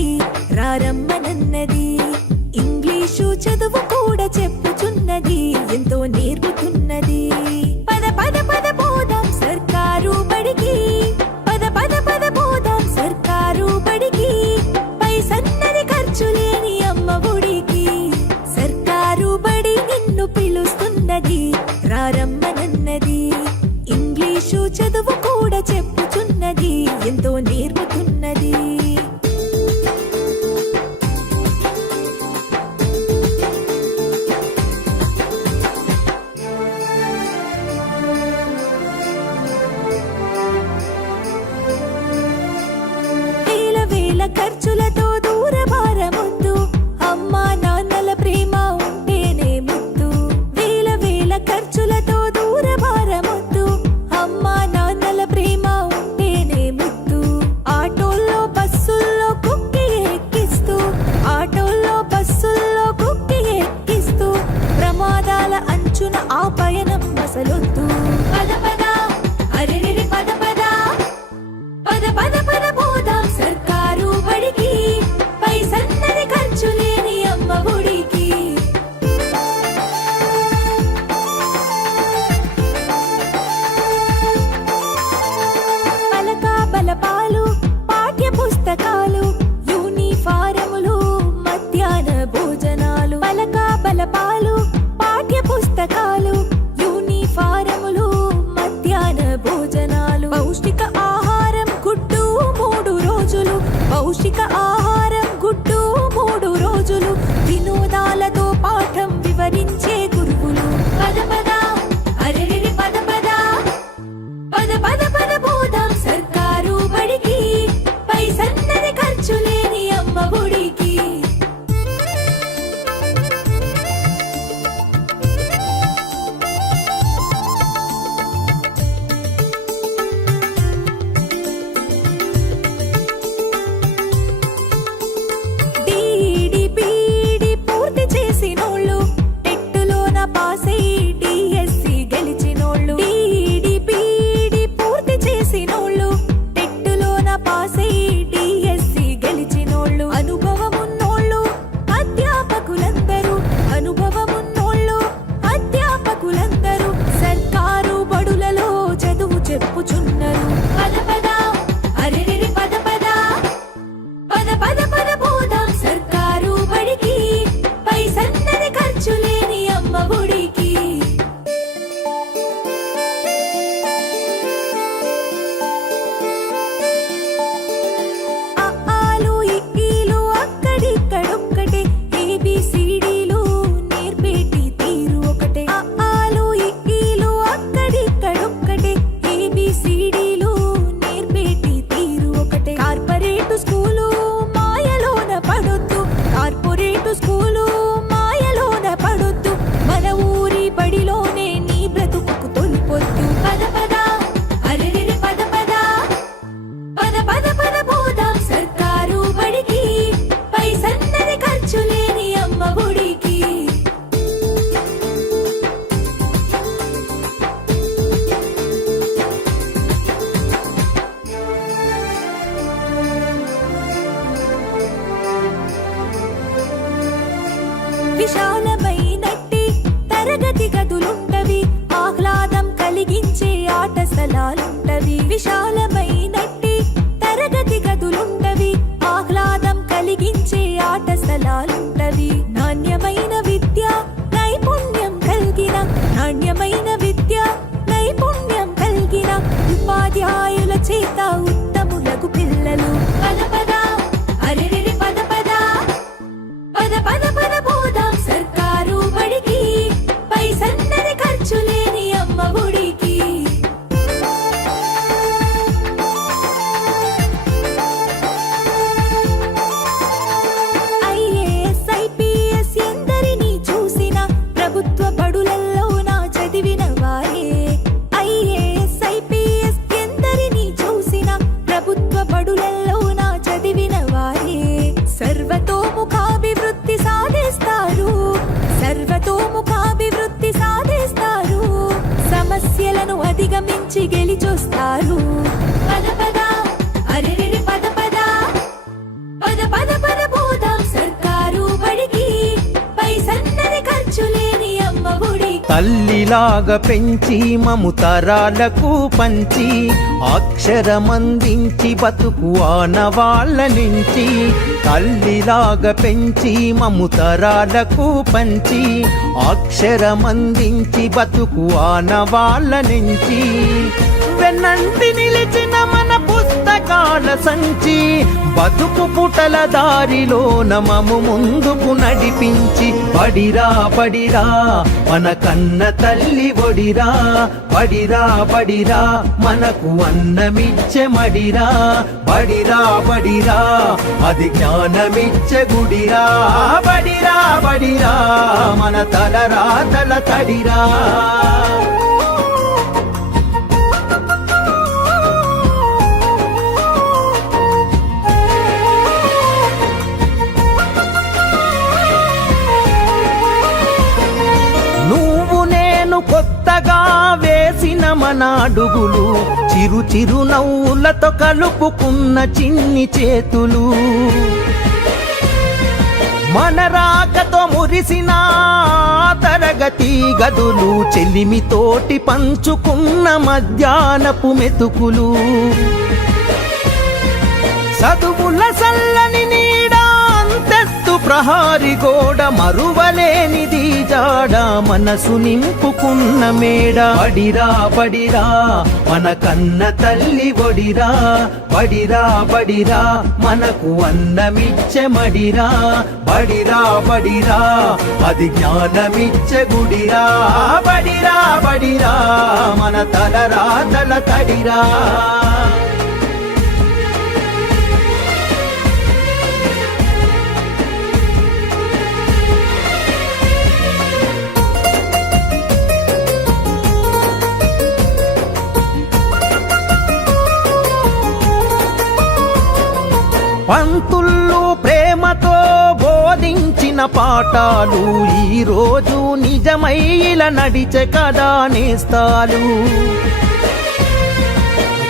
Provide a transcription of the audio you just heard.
చెప్పుచున్నది రారమ్మనన్నది. ఇంగ్లీషు చదువు కూడా చెప్పుచున్నది ఎంతో నేర్పుతున్నది. పద పద పద పోదాం సర్కారు బడికి, పద పద పద పోదాం సర్కారు బడికి, పైసన్నది ఖర్చు లేని అమ్మ ఒడికి. సర్కారు బడి నిన్ను పిలుస్తున్నది రారమ్మనన్నది. ఇంగ్లీషు చదువు కూడా చెప్పుచున్నది ఎంతో నేర్పుతున్నది. ఖర్చులతో దూరభారమొద్దు, అమ్మా నాన్నల ప్రేమ ఉంటేనే ముద్దు. వేల వేల ఖర్చులతో దూరభారమొద్దు, అమ్మా నాన్నల ప్రేమ ఉంటేనే ముద్దు. ఆటోల్లో బస్సుల్లో కుక్కి ఎక్కిస్తూ, ఆటోల్లో బస్సుల్లో కుక్కి ఎక్కిస్తూ, ప్రమాదాల అంచున ఆ పయనం అసలొద్దు. పద పద అరెరెరి పద పద, పద పద పద పోదాం సర్కారు బడికి, పైసన్నది ఖర్చు లేని అమ్మ ఒడికి. పలక బలపాలు పాఠ్య పుస్తకాలు యూనిఫారములు మధ్యాహ్న భోజనాలు. పలక బలపాలు పాఠ్య పుస్తకాలు యూనిఫారములు మధ్యాహ్న భోజనాలు. పౌష్టిక ఆహారం గుడ్డు 3 రోజులు, పౌష్టిక ఆహారం గుడ్డు 3 రోజులు. వినోదాలతో పాఠం వివరించే గురువులు. పద పద అరెరెరి పద పద, పద పద పద పోదాం సర్కారు బడికి, పైసన్నది ఖర్చు లేని అమ్మ ఒడికి. చెప్పుచున్నారు. పద పద అరెరెరి పద పద, పద పద పద పోదాం సర్కారు బడికి, పైసన్నది ఖర్చు లేని అమ్మ ఒడికి. అఆలు ఇక్కీలు అక్కడిక్కడొక్కటే, ఏబిసిడీలు నేర్పేటి తీరు ఒకటే. అఆలు ఇక్కీలు అక్కడిక్కడొక్కటే, ఏబిసిడీలు నేర్పేటి తీరు ఒకటే. కార్పొరేటు స్కూలు మాయలోన పడొద్దు, కార్పొరేటు స్కూలు మాయలోన పడొద్దు, మన ఊరి బడిలోనే నీ బ్రతుకు తొలిపొద్దు. పద పద అరెరెరి పద పద, పద పద పద పోదాం సర్కారు బడికి, పైసన్నది ఖర్చు లేని అమ్మ ఒడికి. విశాలమైనట్టి తరగతి గదులుంటవి, ఆహ్లాదం కలిగించే ఆట స్థలాలుంటవి. విశాలమైనట్టి తరగతి గదులుంటవి, ఆహ్లాదం కలిగించే ఆట స్థలాలుంటవి. నాణ్యమైన విద్య నైపుణ్యం కలిగిన, నాణ్యమైన విద్య నైపుణ్యం కలిగిన ఉపాధ్యాయుల చేత ఉత్తములకు పిల్లలు. పద పద అరెరెరి పద పద, పద పద పద పోదాం సర్కారు బడికి, పైసన్నది ఖర్చు లేని అమ్మ ఒడికి. ఐఏఎస్ ఐపీఎస్ ఎందరినీ చూసిన ప్రభుత్వ బడులలో నా చదివిన వారే. ఐఏఎస్ ఐపీఎస్ ఎందరినీ చూసిన ప్రభుత్వ బడులలో నా చదివిన వారే. సర్వతోముఖాభివృద్ధి సాధిస్తున్న తల్లిలాగా పెంచి మము తరాలకు పంచి అక్షరమందించి బతుకు ఆనవాళ్ళ నుంచి తల్లిలాగా పెంచి మము తరాలకు పంచి అక్షరమందించి బతుకు ఆనవాళ్ళ నుంచి వెన్నంటి నిలిచిన మన పుస్తకాల సంచి బతుకు పుటల దారిలో నమము ముందుకు నడిపించి బడిరా బడిరా మన కన్న తల్లి ఒడిరా బడిరా బడిరా మనకు అన్నమిచ్చే మడిరా బడిరా బడిరా అది జ్ఞానమిచ్చే గుడిరా బడిరా బడిరా మన తలరాతల తడిరా కొత్తగా వేసిన మన అడుగులు చిరు చిరు నవ్వులతో కలుపుకున్న చిన్ని చేతులు మన రాకతో మురిసిన తరగతి గదులు చెలిమితోటి పంచుకున్న మధ్యాహ్నపు మెతుకులు చదువుల సల్లని నీడా అంతెత్తు ప్రహారి గోడ మరువలేనిది జాడ మనసు నింపుకున్న మేడ బడిరా బడిరా మన కన్న తల్లి ఒడిరా బడిరా బడిరా మనకు అన్నమిచ్చే మడిరా బడిరా బడిరా అది జ్ఞానమిచ్చే గుడిరా బడిరా బడిరా మన తలరాతల తడిరా పంతుళ్ళు ప్రేమతో బోధించిన పాఠాలు ఈరోజు నిజమై ఇలా నడిచే కదా నేస్తాలు